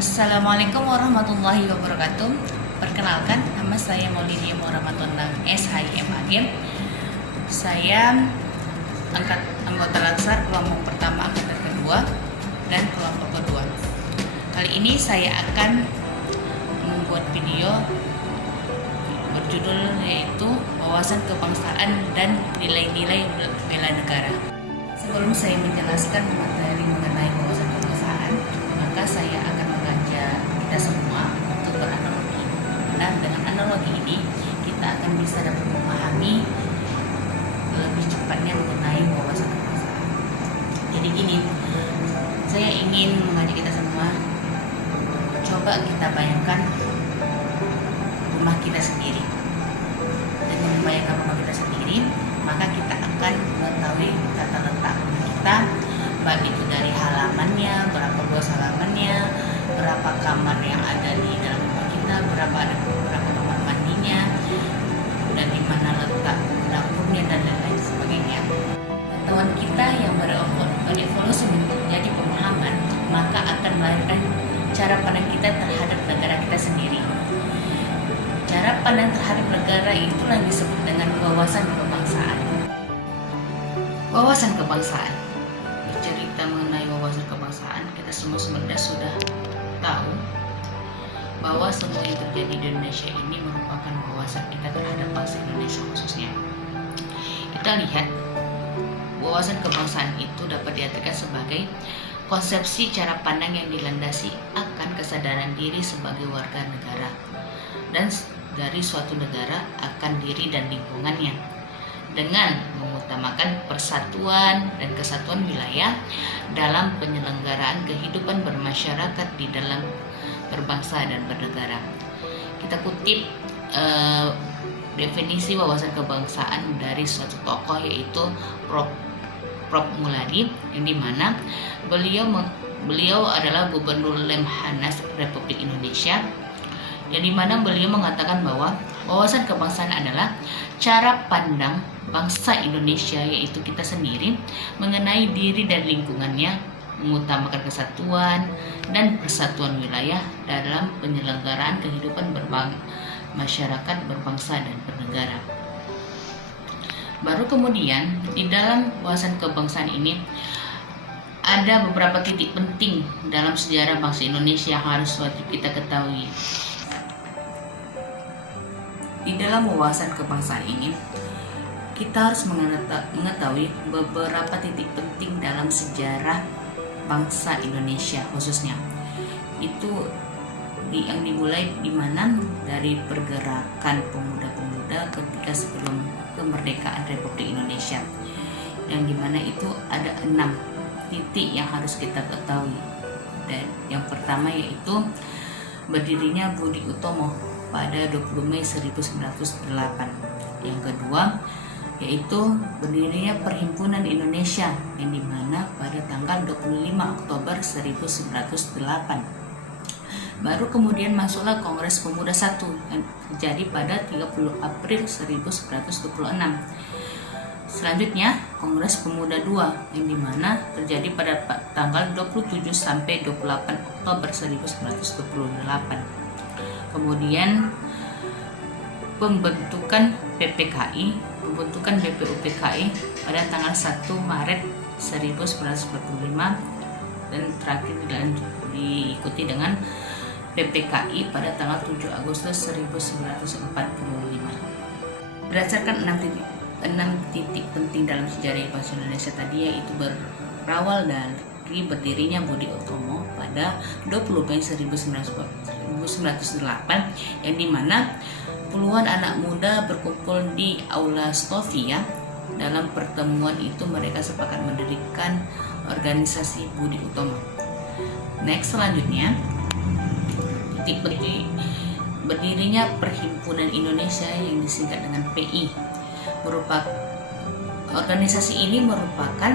Assalamualaikum warahmatullahi wabarakatuh. Perkenalkan, nama saya Maulidi Muhammadun SHIMAG. Saya anggota Latsar kelompok pertama angkatan kedua dan kelompok kedua. Kali ini saya akan membuat video berjudul yaitu wawasan kebangsaan dan nilai-nilai bela negara. Sebelum saya menjelaskan materi mengenai wawasan kebangsaan, maka saya akan mengajak kita semua untuk beranalogi. Dan dengan analogi ini kita akan bisa dapat memahami lebih cepatnya mengenai wawasan kebangsaan. Jadi gini, saya ingin mengajak kita semua, coba kita bayangkan rumah kita sendiri. Dengan membayangkan rumah kita sendiri, maka kita akan mengetahui tata letak rumah kita, baik itu dari halamannya, berapa luas halamannya, berapa kamar yang ada di dalam rumah kita, berapa kamar mandinya, dan di mana letak dapurnya dan lain sebagainya. Pengetahuan kita yang berevolusi menjadi pemahaman, maka akan melahirkan cara pandang kita terhadap negara kita sendiri. Cara pandang terhadap negara itulah yang disebut dengan wawasan kebangsaan. Wawasan kebangsaan. Bercerita mengenai wawasan kebangsaan, kita semua sebenarnya sudah tahu bahwa semua yang terjadi di Indonesia ini merupakan wawasan kita terhadap bangsa Indonesia khususnya. Kita lihat wawasan kebangsaan itu dapat diartikan sebagai konsepsi cara pandang yang dilandasi akan kesadaran diri sebagai warga negara dan dari suatu negara akan diri dan lingkungannya, dengan mengutamakan persatuan dan kesatuan wilayah dalam penyelenggaraan kehidupan bermasyarakat di dalam berbangsa dan bernegara. Kita kutip definisi wawasan kebangsaan dari suatu tokoh, yaitu Prof. Muladi, yang dimana beliau adalah Gubernur Lemhanas Republik Indonesia, yang dimana beliau mengatakan bahwa wawasan kebangsaan adalah cara pandang bangsa Indonesia, yaitu kita sendiri, mengenai diri dan lingkungannya, mengutamakan kesatuan dan persatuan wilayah dalam penyelenggaraan kehidupan masyarakat berbangsa dan bernegara. Baru kemudian di dalam wawasan kebangsaan ini ada beberapa titik penting dalam sejarah bangsa Indonesia yang harus wajib kita ketahui. Di dalam wawasan kebangsaan ini, kita harus mengetahui beberapa titik penting dalam sejarah bangsa Indonesia khususnya. Itu yang dimulai di mana dari pergerakan pemuda-pemuda ketika sebelum kemerdekaan Republik Indonesia, yang dimana itu ada 6 titik yang harus kita ketahui. Dan yang pertama yaitu berdirinya Budi Utomo pada 20 Mei 1908. Yang kedua yaitu berdirinya Perhimpunan Indonesia, yang dimana pada tanggal 25 Oktober 1908. Baru kemudian masuklah Kongres Pemuda I yang terjadi pada 30 April 1926. Selanjutnya Kongres Pemuda II yang dimana terjadi pada tanggal 27 sampai 28 Oktober 1928. Kemudian pembentukan BPUPKI pada tanggal 1 Maret 1945, dan terakhir diikuti dengan PPKI pada tanggal 7 Agustus 1945. Berdasarkan 6 titik penting dalam sejarah bangsa Indonesia tadi, yaitu berawal dari berdirinya Budi Utomo pada 20 Mei 1908, yang dimana puluhan anak muda berkumpul di Aula Stovia. Dalam pertemuan itu mereka sepakat mendirikan organisasi Budi Utomo. Next, selanjutnya titik berdirinya Perhimpunan Indonesia yang disingkat dengan PI. Organisasi ini merupakan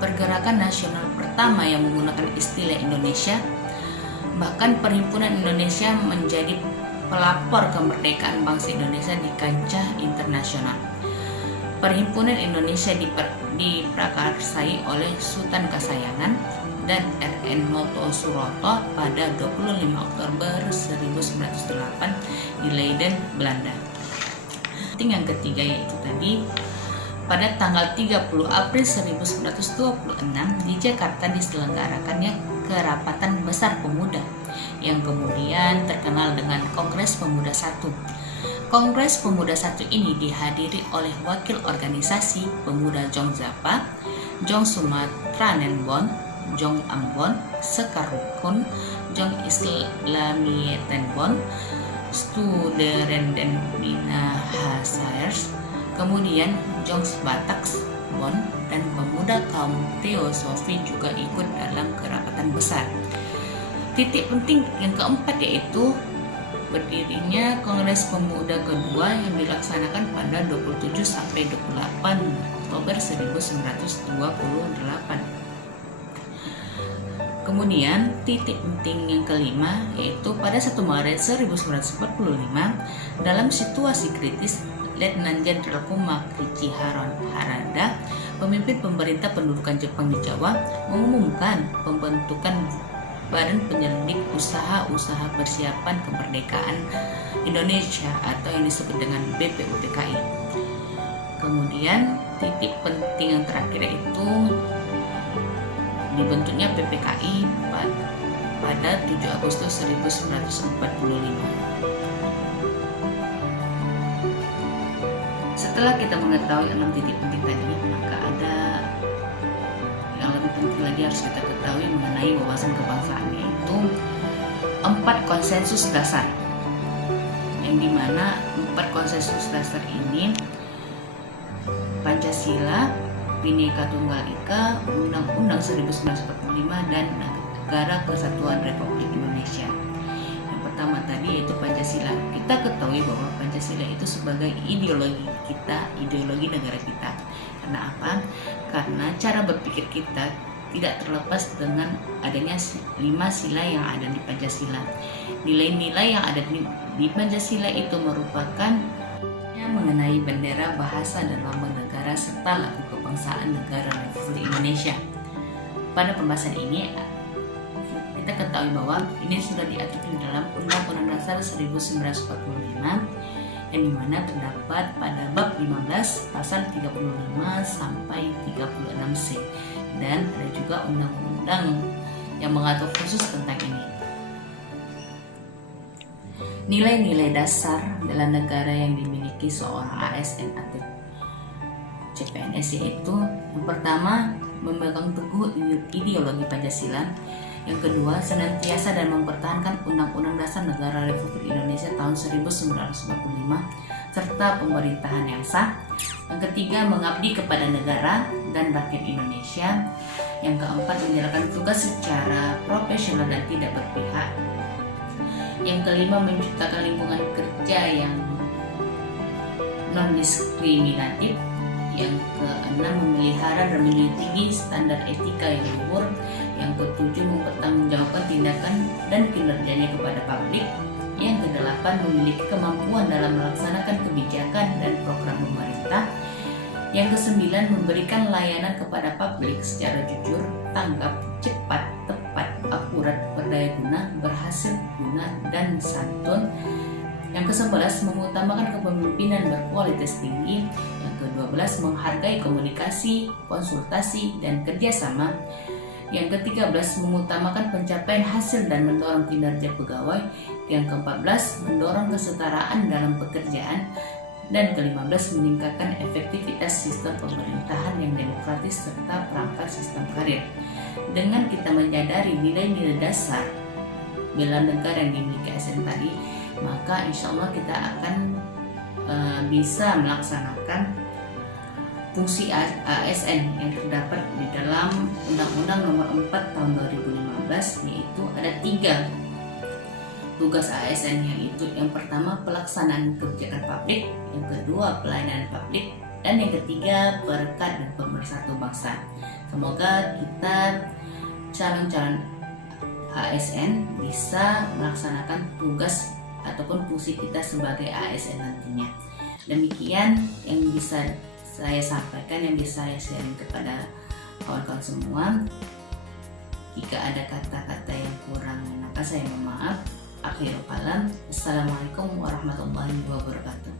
pergerakan nasional pertama yang menggunakan istilah Indonesia. Bahkan Perhimpunan Indonesia menjadi pelapor kemerdekaan bangsa Indonesia di kancah internasional. Perhimpunan Indonesia diprakarsai oleh Sultan Kasayangan dan RN Noto Suroto pada 25 Oktober 1908 di Leiden, Belanda. Yang ketiga yaitu tadi pada tanggal 30 April 1926 di Jakarta diselenggarakannya Kerapatan Besar Pemuda yang kemudian terkenal dengan Kongres Pemuda I. Kongres Pemuda I ini dihadiri oleh wakil organisasi pemuda Jong Zapa, Jong Sumatranenbon, Jong Ambon, Sekarukun, Jong Islamietenbon, Studerenden Minahasairs, kemudian Jong Bataks Bon, dan pemuda kaum Teosofi juga ikut dalam kerapatan besar. Titik penting yang keempat yaitu berdirinya Kongres Pemuda kedua yang dilaksanakan pada 27 sampai 28 Oktober 1928. Kemudian titik penting yang kelima yaitu pada 1 Maret 1945 dalam situasi kritis Letnan Jenderal Kumakichi Harada, pemimpin pemerintah pendudukan Jepang di Jawa, mengumumkan pembentukan Badan Penyelidik Usaha-Usaha Persiapan Kemerdekaan Indonesia atau yang disebut dengan BPUPKI. Kemudian titik penting yang terakhir itu dibentuknya PPKI pada 7 Agustus 1945. Setelah kita mengetahui 6 titik penting tadi, maka ada yang lebih penting lagi harus kita ketahui mengenai wawasan kebangsaan, yaitu 4 konsensus dasar, yang dimana 4 konsensus dasar ini Pancasila, Bhinneka Tunggal Ika, Undang-Undang 1945, dan Negara Kesatuan Republik Indonesia. Yang pertama tadi yaitu Pancasila. Kita ketahui bahwa Pancasila itu sebagai ideologi kita, ideologi negara kita. Karena apa? Karena cara berpikir kita tidak terlepas dengan adanya 5 sila yang ada di Pancasila. Nilai-nilai yang ada di Pancasila itu merupakan mengenai bendera, bahasa, dan lambang negara serta lagu kebangsaan negara Republik Indonesia. Pada pembahasan ini kita ketahui bahwa ini sudah diatur di dalam Undang-Undang Dasar 1945 yang dimana terdapat pada bab 15 pasal 35 sampai 36C, dan ada juga undang-undang yang mengatur khusus tentang ini. Nilai-nilai dasar bela negara yang dimiliki seorang ASN atau CPNS yaitu yang pertama memegang teguh ideologi Pancasila, yang kedua senantiasa dan mempertahankan Undang-Undang Dasar Negara Republik Indonesia tahun 1945 serta pemerintahan yang sah, yang ketiga mengabdi kepada negara dan rakyat Indonesia, yang keempat menjalankan tugas secara profesional dan tidak berpihak, yang kelima menciptakan lingkungan kerja yang non-diskriminatif, yang keenam memelihara dan menjunjung standar etika yang luhur, yang ketujuh mempertanggungjawabkan tindakan dan kinerjanya kepada publik, yang kedelapan memiliki kemampuan dalam melaksanakan kebijakan dan program pemerintah, yang kesembilan memberikan layanan kepada publik secara jujur, tanggap, cepat, tepat, akurat, berdaya guna, berhasil guna, dan santun. Yang ke-11 mengutamakan kepemimpinan berkualitas tinggi. Yang ke-12 menghargai komunikasi, konsultasi, dan kerjasama. Yang ke-13 mengutamakan pencapaian hasil dan mendorong kinerja pegawai. Yang ke-14 mendorong kesetaraan dalam pekerjaan. Dan ke-15 meningkatkan efektivitas sistem pemerintahan yang demokratis serta perangkat sistem karir. Dengan kita menyadari nilai-nilai dasar bela negara yang dimiliki ASN tadi, maka insya Allah kita akan bisa melaksanakan fungsi ASN yang terdapat di dalam Undang-Undang Nomor 4 Tahun 2015, yaitu ada 3 tugas ASN, yaitu yang pertama pelaksanaan kebijakan publik, yang kedua pelayanan publik, dan yang ketiga perekat dan pemersatu bangsa. Semoga kita calon-calon ASN bisa melaksanakan tugas ataupun fungsi kita sebagai ASN nantinya. Demikian yang bisa saya sampaikan, yang bisa saya sharing kepada kawan-kawan semua. Jika ada kata-kata yang kurang, maka saya mohon maaf. Akhirul kalam. Assalamualaikum warahmatullahi wabarakatuh.